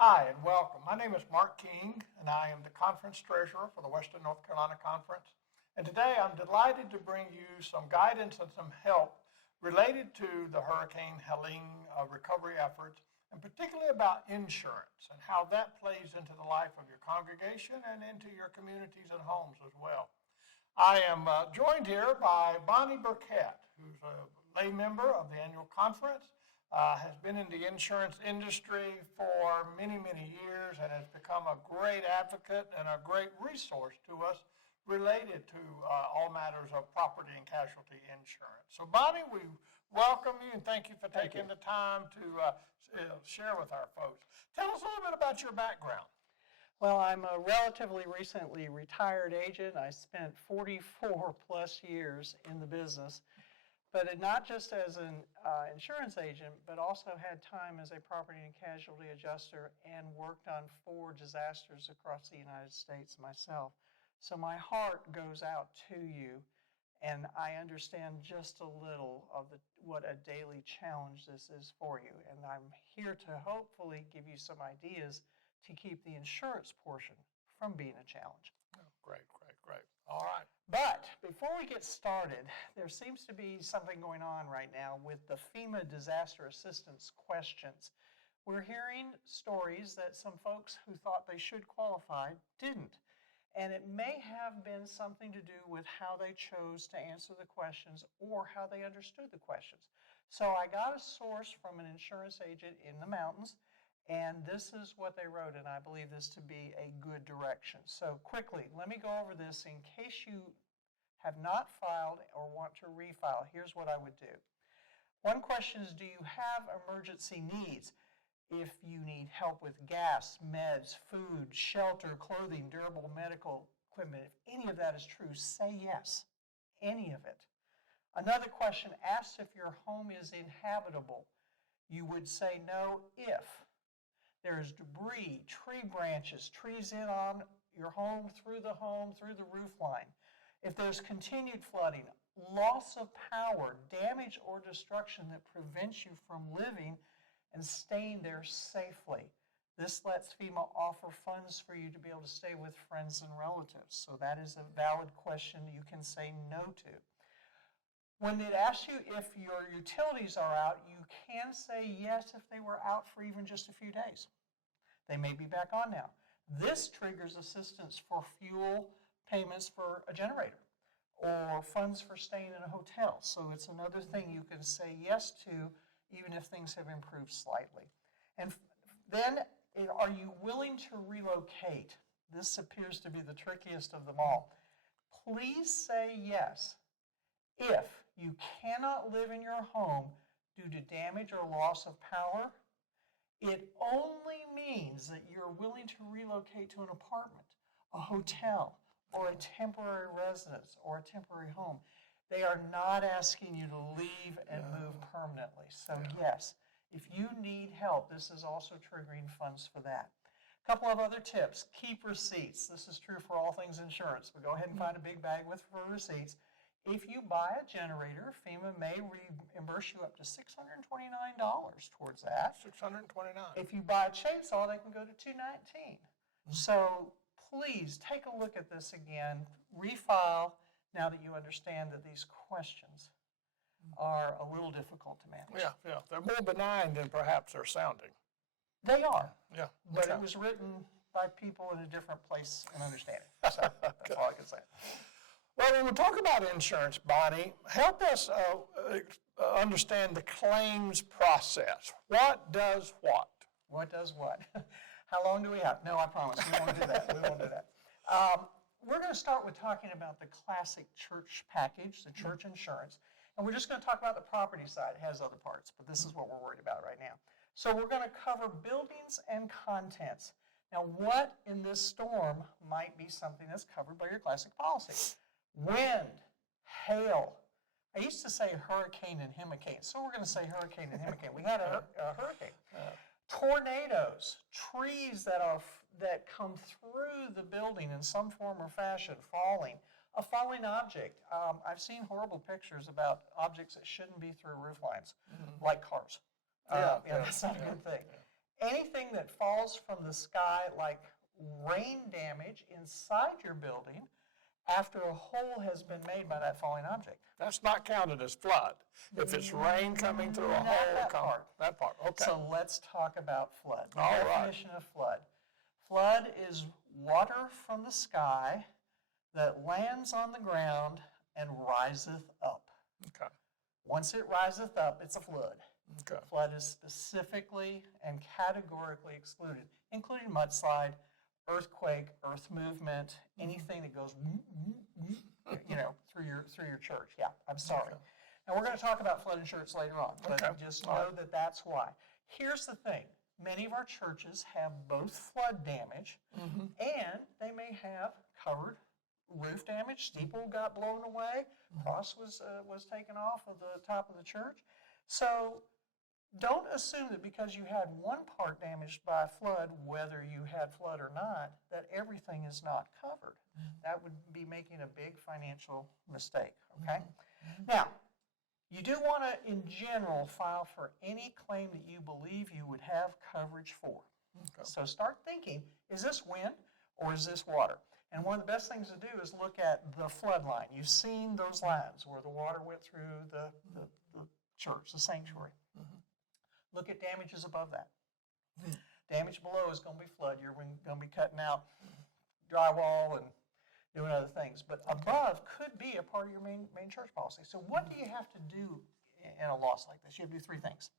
Hi and welcome. My name is Mark King and I am the conference treasurer for the Western North Carolina Conference. And today I'm delighted to bring you some guidance and some help related to the Hurricane Helene recovery efforts, and particularly about insurance and how that plays into the life of your congregation and into your communities and homes as well. I am joined here by Bonnie Burkett, who's a lay member of the annual conference. Has been in the insurance industry for many, many years and has become a great advocate and a great resource to us related to all matters of property and casualty insurance. So Bonnie, we welcome you and thank you for taking the time to share with our folks. Tell us a little bit about your background. Well, I'm a relatively recently retired agent. I spent 44 plus years in the business. But not just as an insurance agent, but also had time as a property and casualty adjuster and worked on 4 disasters across the United States myself. So my heart goes out to you, and I understand just a little of what a daily challenge this is for you. And I'm here to hopefully give you some ideas to keep the insurance portion from being a challenge. Oh, great. All right. But before we get started, there seems to be something going on right now with the FEMA disaster assistance questions. We're hearing stories that some folks who thought they should qualify didn't. And it may have been something to do with how they chose to answer the questions or how they understood the questions. So I got a source from an insurance agent in the mountains, and this is what they wrote, and I believe this to be a good direction. So quickly, let me go over this in case you have not filed or want to refile. Here's what I would do. One question is, do you have emergency needs? If you need help with gas, meds, food, shelter, clothing, durable medical equipment, if any of that is true, say yes, any of it. Another question asks if your home is inhabitable. You would say no if there's debris, tree branches, trees in on your home, through the roof line. If there's continued flooding, loss of power, damage or destruction that prevents you from living and staying there safely. This lets FEMA offer funds for you to be able to stay with friends and relatives. So that is a valid question you can say no to. When it asks you if your utilities are out, you can say yes if they were out for even just a few days. They may be back on now. This triggers assistance for fuel payments for a generator or funds for staying in a hotel. So it's another thing you can say yes to even if things have improved slightly. And then, are you willing to relocate? This appears to be the trickiest of them all. Please say yes if you cannot live in your home due to damage or loss of power. It only means that you're willing to relocate to an apartment, a hotel, or a temporary residence, or a temporary home. They are not asking you to leave and move permanently. So yes, if you need help, this is also triggering funds for that. A couple of other tips. Keep receipts. This is true for all things insurance, but go ahead and find a big bag for receipts. If you buy a generator, FEMA may reimburse you up to $629 towards that. $629. If you buy a chainsaw, they can go to $219. So please take a look at this again, refile now that you understand that these questions are a little difficult to manage. Yeah. They're more benign than perhaps they're sounding. They are. Yeah. But it was written by people in a different place and understanding. So that's all I can say. Well, when we talk about insurance, Bonnie, help us understand the claims process. What does what? What does what? How long do we have? No, I promise. We won't do that. We're going to start with talking about the classic church package, the church insurance. And we're just going to talk about the property side. It has other parts, but this is what we're worried about right now. So we're going to cover buildings and contents. Now, what in this storm might be something that's covered by your classic policy? Wind, hail. I used to say hurricane and himicane, so we're going to say hurricane and himicane. We had a hurricane. Tornadoes, trees that come through the building in some form or fashion, falling. A falling object. I've seen horrible pictures about objects that shouldn't be through roof lines, like cars. That's not a good thing. Anything that falls from the sky, like rain damage inside your building after a hole has been made by that falling object. That's not counted as flood. If it's rain coming through a Not hole. that part. That part, okay. So let's talk about flood. The All right. definition of flood. Flood is water from the sky that lands on the ground and riseth up. Okay, Once it riseth up, it's a flood. okay. Flood is specifically and categorically excluded, including mudslide, earthquake, earth movement, anything that goes, through your church. Yeah, I'm sorry. Okay. And we're going to talk about flood insurance later on, but Okay. just All know right. that that's why. Here's the thing. Many of our churches have both flood damage and they may have covered roof damage. Steeple got blown away. Cross was taken off of the top of the church. So don't assume that because you had one part damaged by a flood, whether you had flood or not, that everything is not covered. That would be making a big financial mistake, okay? Now, you do want to, in general, file for any claim that you believe you would have coverage for. Okay. So start thinking, is this wind or is this water? And one of the best things to do is look at the flood line. You've seen those lines where the water went through the church, the sanctuary. Look at damages above that. Damage below is going to be flood. You're going to be cutting out drywall and doing other things. But above could be a part of your main church policy. So what do you have to do in a loss like this? You have to do three things.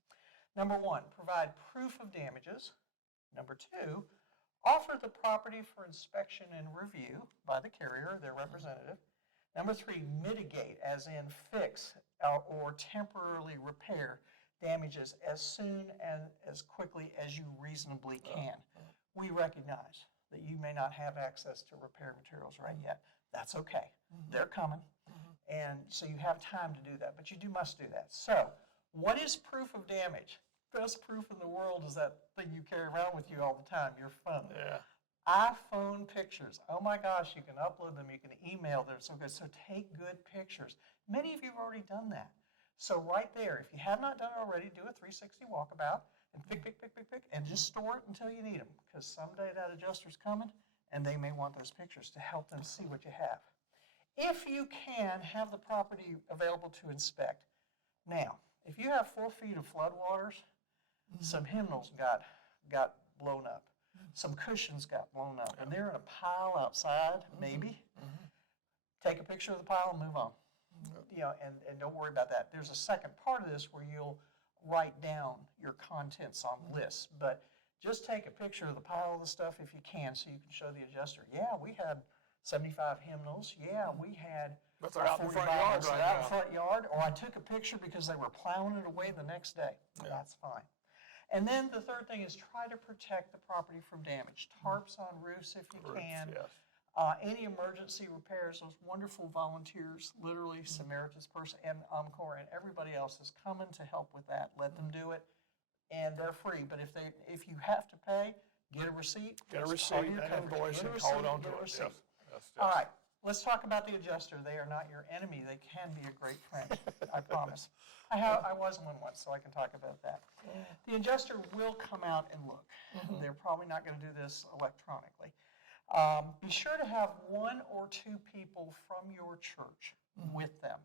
Number one, provide proof of damages. Number two, offer the property for inspection and review by the carrier, their representative. Number three, mitigate, as in fix or temporarily repair damages as soon and as quickly as you reasonably can. We recognize that you may not have access to repair materials right yet. That's okay. They're coming. And so you have time to do that, but you must do that. So what is proof of damage? Best proof in the world is that thing you carry around with you all the time, your phone. Yeah. iPhone pictures. Oh my gosh, you can upload them, you can email them, so good. So take good pictures. Many of you have already done that. So right there, if you have not done it already, do a 360 walkabout and pick, and just store it until you need them, because someday that adjuster's coming and they may want those pictures to help them see what you have. If you can, have the property available to inspect. Now, if you have 4 feet of floodwaters, some hymnals got blown up. Some cushions got blown up, and they're in a pile outside, maybe. Take a picture of the pile and move on. And don't worry about that. There's a second part of this where you'll write down your contents on lists, but just take a picture of the pile of the stuff if you can, so you can show the adjuster. Yeah, we had 75 hymnals. Yeah, we had But they're out in the 40 front yard Bibles right out in now. the front yard, or I took a picture because they were plowing it away the next day. That's fine. And then the third thing is try to protect the property from damage. Tarps on roofs if you can. Yes. Any emergency repairs, those wonderful volunteers, literally Samaritan's Purse and Encore and everybody else is coming to help with that. Let them do it, and they're free. But if you have to pay, get a receipt. Get a It's part receipt, of your an coverage. invoice, Get a and hold receipt, on to get a it. receipt. Yes. All right, let's talk about the adjuster. They are not your enemy. They can be a great friend, I promise. I was one once, so I can talk about that. The adjuster will come out and look. They're probably not going to do this electronically. Be sure to have 1 or 2 people from your church with them.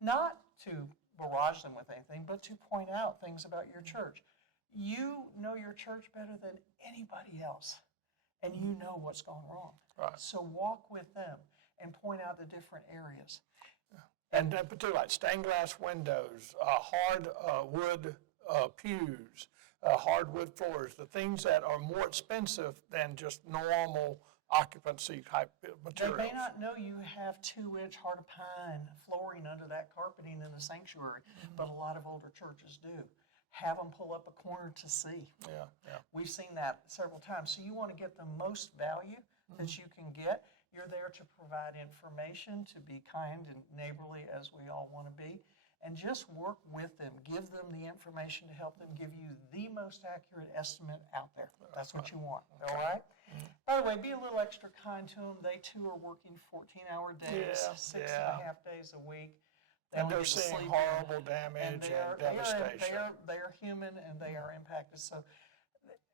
Not to barrage them with anything, but to point out things about your church. You know your church better than anybody else, and you know what's gone wrong. Right. So walk with them and point out the different areas. And particularly like stained glass windows, hard wood pews, hardwood floors, the things that are more expensive than just normal occupancy type They materials. may not know you have 2-inch heart of pine flooring under that carpeting in the sanctuary, but a lot of older churches do. Have them pull up a corner to see. Yeah. We've seen that several times. So you want to get the most value that you can get. You're there to provide information, to be kind and neighborly as we all want to be, and just work with them. Give them the information to help them give you the most accurate estimate out there. That's what you want, all right? By the way, be a little extra kind to them. They too are working 14-hour days, Yeah, 6.5 days a week. They And only they're get to seeing sleep in. horrible damage and devastation. They are human and they are impacted. So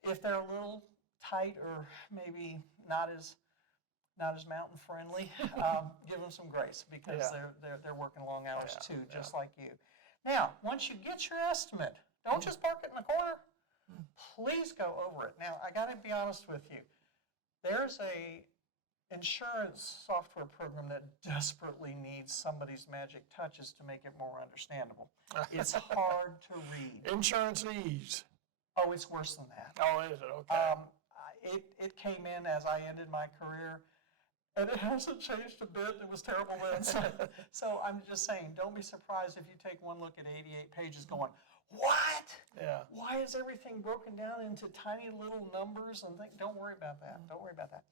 If they're a little tight or maybe not as mountain friendly, give them some grace because they're working long hours too, just like you. Now, once you get your estimate, don't just park it in the corner. Please go over it. Now, I got to be honest with you. There's a insurance software program that desperately needs somebody's magic touches to make it more understandable. It's hard to read. Insurance ease. Oh, it's worse than that. Oh, is it? Okay. It came in as I ended my career, and it hasn't changed a bit. It was terrible then. So I'm just saying, don't be surprised if you take one look at 88 pages going, what? Yeah. Why is everything broken down into tiny little numbers and things? Don't worry about that. Don't worry about that.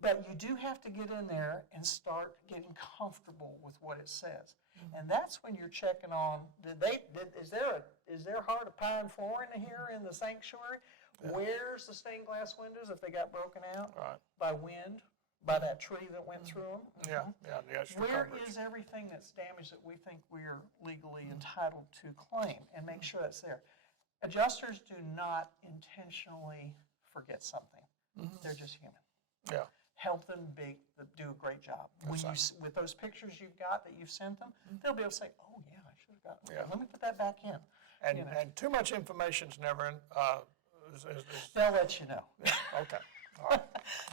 But you do have to get in there and start getting comfortable with what it says. And that's when you're checking on, is there hard to pine flooring here in the sanctuary? Yeah. Where's the stained glass windows if they got broken out? Right. By wind? By that tree that went through them? Yeah, the extra Where coverage. is everything that's damaged that we think we're legally entitled to claim? And make sure that's there. Adjusters do not intentionally forget something. They're just human. Yeah. Help them do a great job. When with those pictures you've got that you've sent them, they'll be able to say, oh yeah, I should have gotten that. Let me put that back in. And too much information's never, they'll let you know. Okay. All right.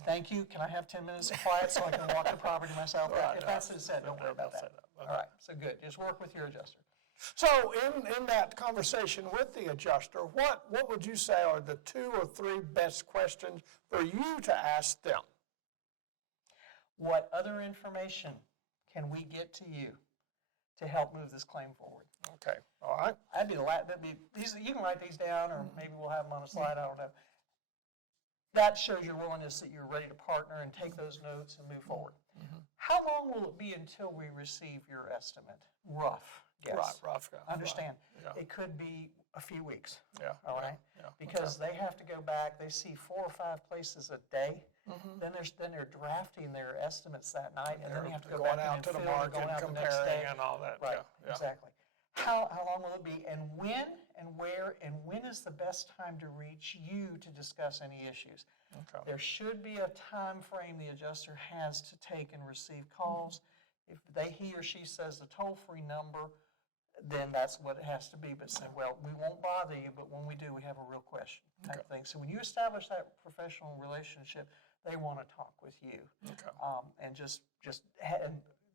Thank you. Can I have 10 minutes of quiet so I can walk the property myself? Right, if that's said, don't worry about that. Okay. All right, so good. Just work with your adjuster. So in that conversation with the adjuster, what would you say are the 2 or 3 best questions for you to ask them? What other information can we get to you to help move this claim forward? Okay, all right. You can write these down, or maybe we'll have them on a slide, I don't know. That shows your willingness that you're ready to partner and take those notes and move forward. How long will it be until we receive your estimate? Rough. Yes. Right, rough. Understand. Right. Yeah. It could be a few weeks. Yeah. All right. Yeah. Because they have to go back. They see 4 or 5 places a day. Then they're drafting their estimates that night, and then they have to go back out to the market, comparing and all that. Right. Yeah. Exactly. How long will it be, and when, and where, and when is the best time to reach you to discuss any issues? Okay. There should be a time frame the adjuster has to take and receive calls. If he or she says the toll-free number, then that's what it has to be. But say, well, we won't bother you, but when we do, we have a real question type thing. So when you establish that professional relationship, they want to talk with you. Okay. And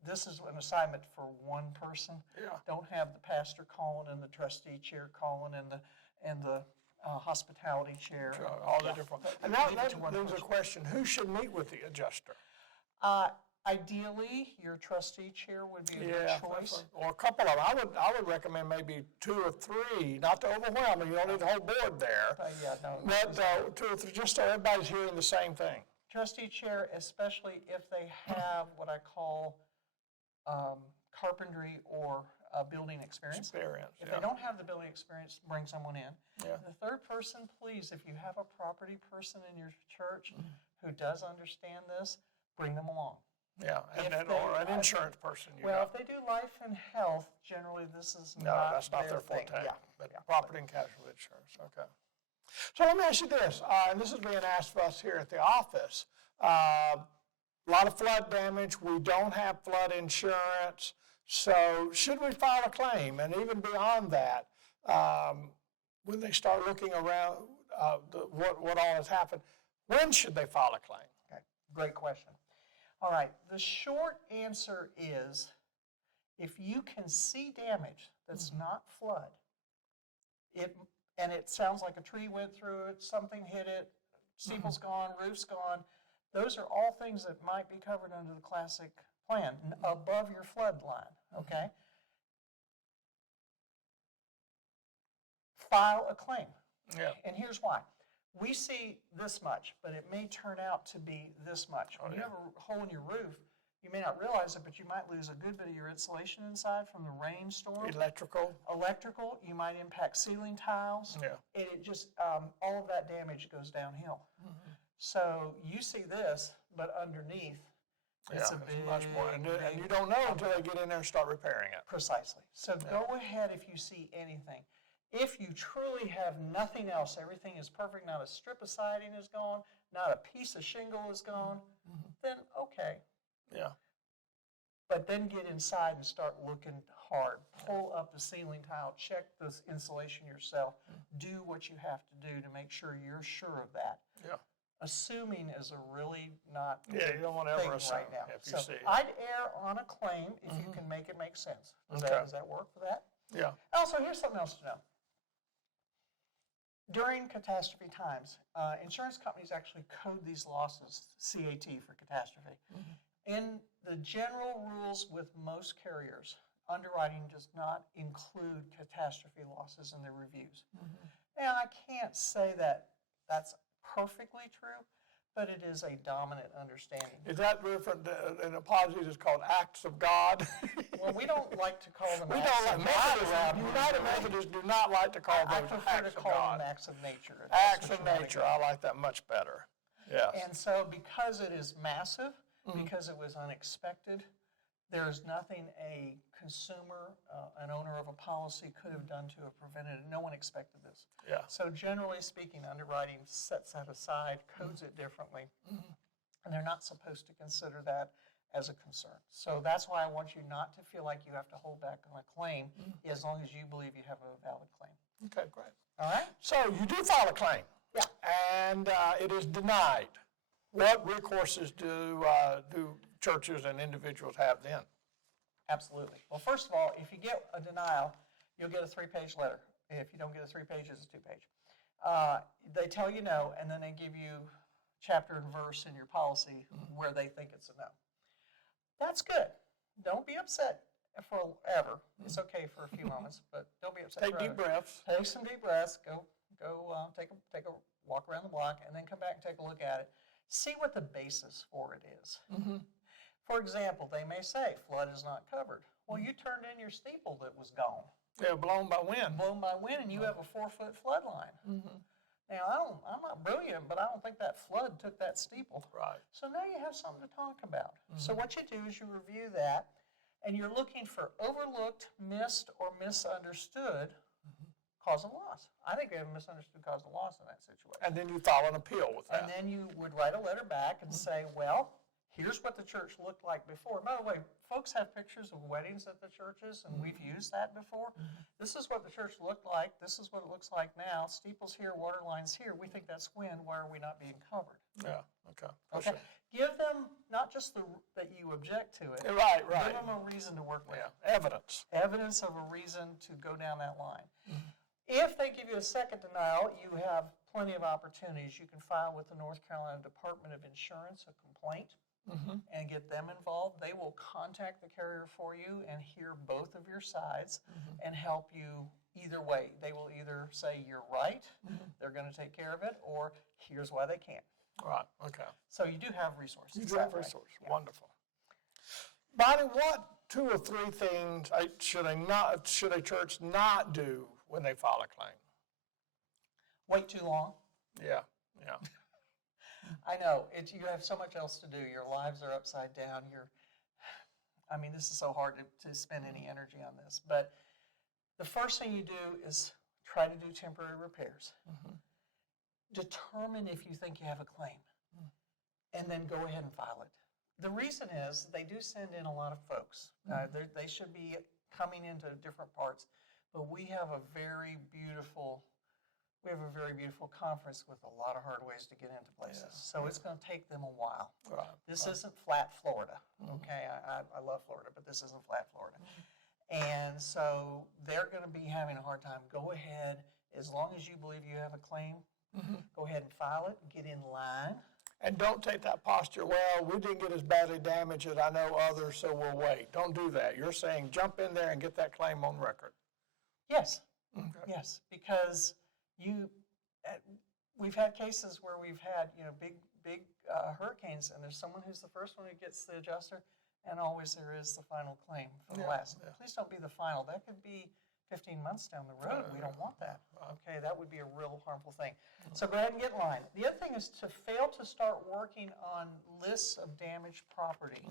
this is an assignment for one person. Yeah. Don't have the pastor calling and the trustee chair calling and the hospitality chair. Sure, all the different. And now there's a question: who should meet with the adjuster? Ideally, your trustee chair would be a good choice. Or a couple of them. I would recommend maybe 2 or 3, not to overwhelm. You don't need the whole board there. But 2 or 3, just so everybody's hearing the same thing. Trustee chair, especially if they have what I call carpentry or building experience. If they don't have the building experience, bring someone in. Yeah. The third person, please, if you have a property person in your church who does understand this, bring them along. Yeah, or an insurance person. If they do life and health, generally this is that's not their thing. forte. But property and casualty insurance, okay. So let me ask you this, and this is being asked of us here at the office. A lot of flood damage. We don't have flood insurance. So should we file a claim? And even beyond that, when they start looking around what all has happened, when should they file a claim? Okay, great question. All right, the short answer is if you can see damage that's not flood, and it sounds like a tree went through it, something hit it, steeple's gone, roof's gone, those are all things that might be covered under the classic plan above your flood line, okay? File a claim. Yeah. And here's why. We see this much, but it may turn out to be this much. When you have a hole in your roof, you may not realize it, but you might lose a good bit of your insulation inside from the rainstorm. Electrical, you might impact ceiling tiles. Yeah. And it just, all of that damage goes downhill. So you see this, but underneath, it's a big, much more. And you don't know until they get in there and start repairing it. Precisely. So go ahead if you see anything. If you truly have nothing else, everything is perfect, not a strip of siding is gone, not a piece of shingle is gone, then okay. Yeah. But then get inside and start looking hard. Pull up the ceiling tile, check the insulation yourself, do what you have to do to make sure you're sure of that. Yeah. Assuming is a really not Yeah, you don't want to ever assume right now. if you So see it. I'd err on a claim if you can make it make sense. Does that work for that? Yeah. Also, here's something else to know. During catastrophe times, insurance companies actually code these losses, CAT for catastrophe. In the general rules with most carriers, underwriting does not include catastrophe losses in their reviews. And I can't say that that's perfectly true, but it is a dominant understanding. Is that different? In apologies, it's called acts of God. Well, we don't like to call them We acts don't of like God Methodists. around here. United Methodists do not like to call I those prefer to acts of call God. them acts of nature. if that's Acts what of you wanna nature. go. I like that much better. Yes. And so because it is massive, because it was unexpected, there is nothing a consumer, an owner of a policy could have done to have prevented it. No one expected this. Yeah. So generally speaking, underwriting sets that aside, codes it differently, and they're not supposed to consider that as a concern. So that's why I want you not to feel like you have to hold back on a claim as long as you believe you have a valid claim. Okay, great. All right? So you do file a claim. Yeah. And it is denied. What recourses do churches and individuals have then? Absolutely. Well, first of all, if you get a denial, you'll get a 3-page letter. If you don't get a 3-page, it's a 2-page. They tell you no, and then they give you chapter and verse in your policy where they think it's a no. That's good. Don't be upset forever. It's okay for a few moments, but don't be upset Take forever. deep breaths. Take some deep breaths. Go. Take a walk around the block, and then come back and take a look at it. See what the basis for it is. For example, they may say flood is not covered. Well, you turned in your steeple that was gone, They're blown by wind. blown by wind, and you have a 4-foot flood line. Now, I'm not brilliant, but I don't think that flood took that steeple. Right. So now you have something to talk about. So what you do is you review that, and you're looking for overlooked, missed, or misunderstood cause of loss. I think we have a misunderstood cause of loss in that situation. And then you file an appeal with that. And then you would write a letter back and say, well, here's what the church looked like before. By the way, folks have pictures of weddings at the churches, and we've used that before. This is what the church looked like. This is what it looks like now. Steeples here, water lines here. We think that's wind. Why are we not being covered? Yeah, okay. Okay. Give them not just that you object to it. Right, Give right. them a reason to work with. Yeah, evidence. Evidence of a reason to go down that line. If they give you a second denial, you have plenty of opportunities. You can file with the North Carolina Department of Insurance a complaint and get them involved. They will contact the carrier for you and hear both of your sides and help you either way. They will either say you're right, they're going to take care of it, or here's why they can't. Right, okay. So you do have resources. You do have resources. Wonderful. Bonnie, what 2 or 3 things should a church not do when they file a claim? Wait too long. Yeah. I know, you have so much else to do. Your lives are upside down. This is so hard to spend any energy on this. But the first thing you do is try to do temporary repairs. Determine if you think you have a claim, and then go ahead and file it. The reason is they do send in a lot of folks. They should be coming into different parts, but we have a very beautiful conference with a lot of hard ways to get into places. So it's going to take them a while. Right. This isn't flat Florida, okay? I love Florida, but this isn't flat Florida. And so they're going to be having a hard time. Go ahead, as long as you believe you have a claim, go ahead and file it, get in line. And don't take that posture, well, we didn't get as badly damaged as I know others, so we'll wait. Don't do that. You're saying jump in there and get that claim on record. Yes, Okay. yes, because we've had cases where we've had, big hurricanes, and there's someone who's the first one who gets the adjuster, and always there is the final claim for the last. Please don't be the final. That could be 15 months down the road. We don't want that. Okay, that would be a real harmful thing. So go ahead and get in line. The other thing is to fail to start working on lists of damaged property,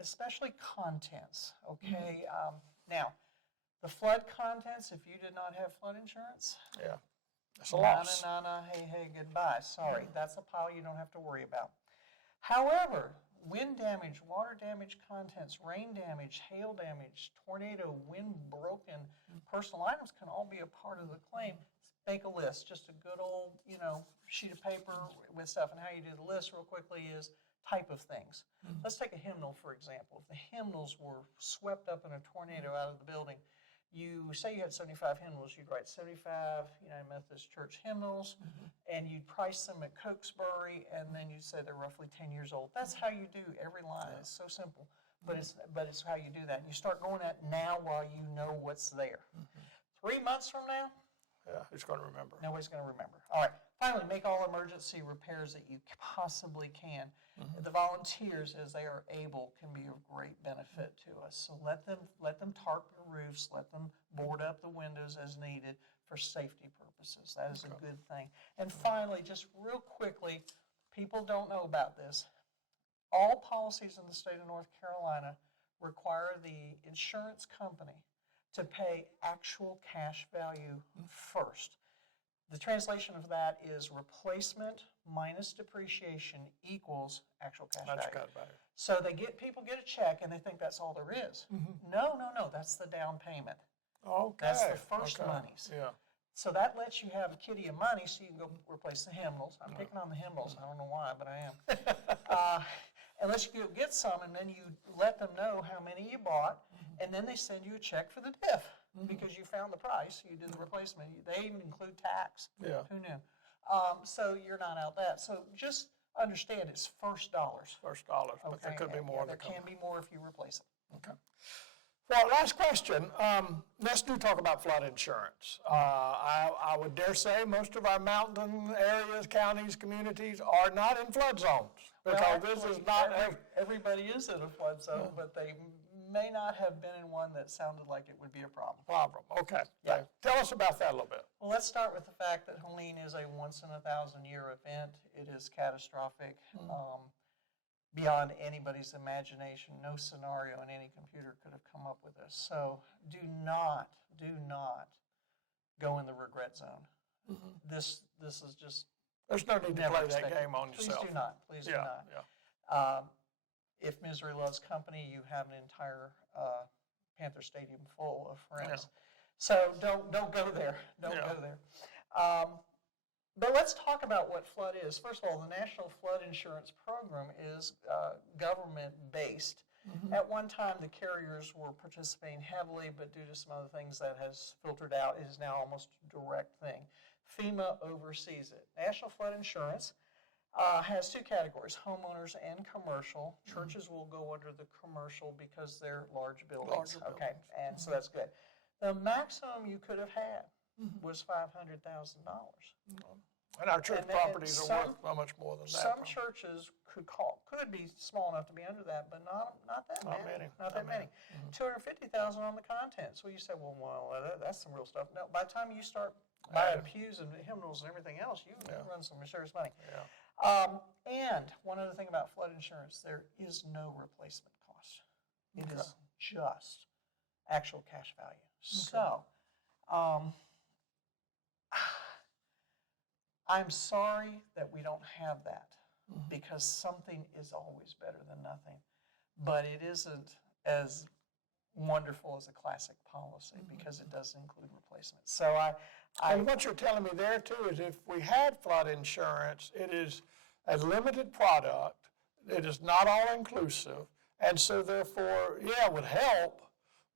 especially contents. Okay, now The flood contents, if you did not have flood insurance, Yeah, it's a loss. hey, goodbye. Sorry, that's a pile you don't have to worry about. However, wind damage, water damage contents, rain damage, hail damage, tornado, wind broken, personal items can all be a part of the claim. Make a list, just a good old, sheet of paper with stuff. And how you do the list real quickly is type of things. Let's take a hymnal, for example. If the hymnals were swept up in a tornado out of the building, you say you had 75 hymnals, you'd write 75 United Methodist Church hymnals, and you'd price them at Cokesbury, and then you'd say they're roughly 10 years old. That's how you do every line. It's so simple, but it's how you do that. And you start going at now while you know what's there. 3 months from now, Yeah, who's going to remember? nobody's going to remember. All right. Finally, make all emergency repairs that you possibly can. The volunteers, as they are able, can be of great benefit to us. So let them tarp the roofs, let them board up the windows as needed for safety purposes. That is a good thing. And finally, just real quickly, people don't know about this. All policies in the state of North Carolina require the insurance company to pay actual cash value first. The translation of that is replacement minus depreciation equals actual cash value. That's got about it. So people get a check and they think that's all there is. No, that's the down payment. Okay. That's the first monies. Yeah. So that lets you have a kitty of money so you can go replace the hymnals. I'm picking on the hymnals. I don't know why, but I am. Unless you get some, and then you let them know how many you bought, and then they send you a check for the diff because you found the price. You did the replacement. They even include tax. Yeah. Who knew? So you're not out that. So just understand it's first dollars. First dollars, but there could be more. There can be more if you replace it. Okay. Well, last question. Let's talk about flood insurance. I would dare say most of our mountain areas, counties, communities are not in flood zones because this is not. Everybody is in a flood zone, but they may not have been in one that sounded like it would be a problem. Okay. Yeah. Tell us about that a little bit. Well, let's start with the fact that Helene is a once-in-a-thousand-year event. It is catastrophic. Beyond anybody's imagination, no scenario in any computer could have come up with this. So do not go in the regret zone. This is just There's no need to play that game on yourself. Please do not. Please do not. Yeah. If misery loves company, you have an entire Panther Stadium full of friends. Yeah. So don't go there. Don't go there. But let's talk about what flood is. First of all, the National Flood Insurance Program is government-based. At one time, the carriers were participating heavily, but due to some other things that has filtered out, it is now almost a direct thing. FEMA oversees it. National Flood Insurance has two categories, homeowners and commercial. Churches will go under the commercial because they're large buildings. Okay, and so that's good. The maximum you could have had was $500,000. And our church properties are worth so much more than that. Some churches could be small enough to be under that, but not that many. Not that many. $250,000 on the contents. Well, you say, well, that's some real stuff. No, by the time you start buying pews and hymnals and everything else, you run some serious money. Yeah. And one other thing about flood insurance, there is no replacement cost. It is just actual cash value. So, I'm sorry that we don't have that because something is always better than nothing. But it isn't as wonderful as a classic policy because it does include replacement. So And what you're telling me there too is if we had flood insurance, it is a limited product. It is not all inclusive. And so therefore, it would help,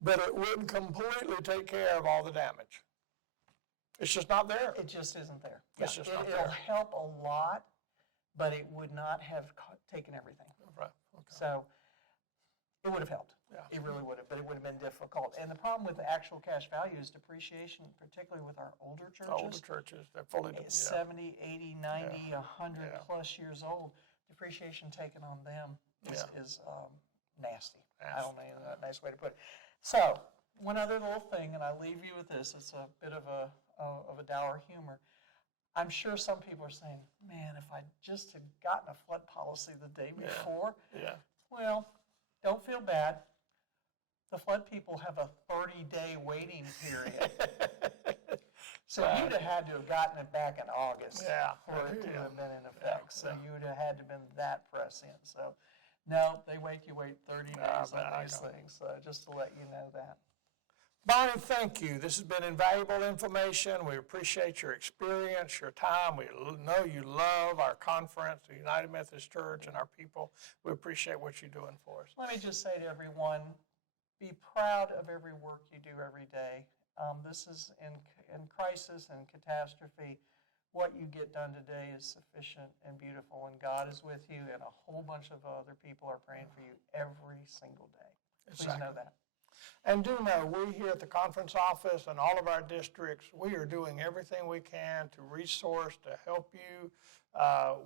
but it wouldn't completely take care of all the damage. It's just not there. It just isn't there. It's just not It'll there. help a lot, but it would not have taken everything. Right. Okay. So it would have helped. Yeah. It really would have, but it would have been difficult. And the problem with the actual cash value is depreciation, particularly with our older churches. Older churches, they're fully 70, 80, 90, 100 Yeah. plus years old. Depreciation taken on them is nasty. I don't know a nice way to put it. So one other little thing, and I leave you with this. It's a bit of a dour humor. I'm sure some people are saying, man, if I just had gotten a flood policy the day before, Yeah. well, don't feel bad. The flood people have a 30-day waiting period. So you'd have had to have gotten it back in August Yeah. for it to have been in Yeah, effect. So yeah. you would have had to have been that prescient. So no, they wait 30 days but on I these know. things. So just to let you know that. Bonnie, thank you. This has been invaluable information. We appreciate your experience, your time. We know you love our conference, the United Methodist Church, and our people. We appreciate what you're doing for us. Let me just say to everyone, be proud of every work you do every day. This is in crisis and catastrophe. What you get done today is sufficient and beautiful, and God is with you, and a whole bunch of other people are praying for you every single day. Please know that. And do know, we here at the conference office and all of our districts, we are doing everything we can to resource, to help you.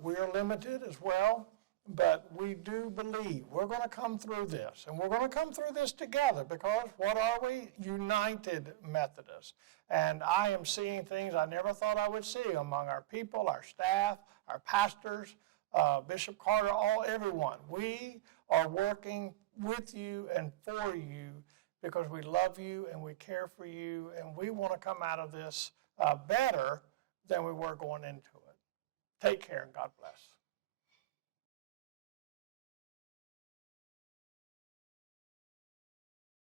We are limited as well, but we do believe we're going to come through this. And we're going to come through this together because what are we? United Methodists. And I am seeing things I never thought I would see among our people, our staff, our pastors, Bishop Carter, everyone. We are working with you and for you because we love you and we care for you, and we want to come out of this better than we were going into it. Take care and God bless.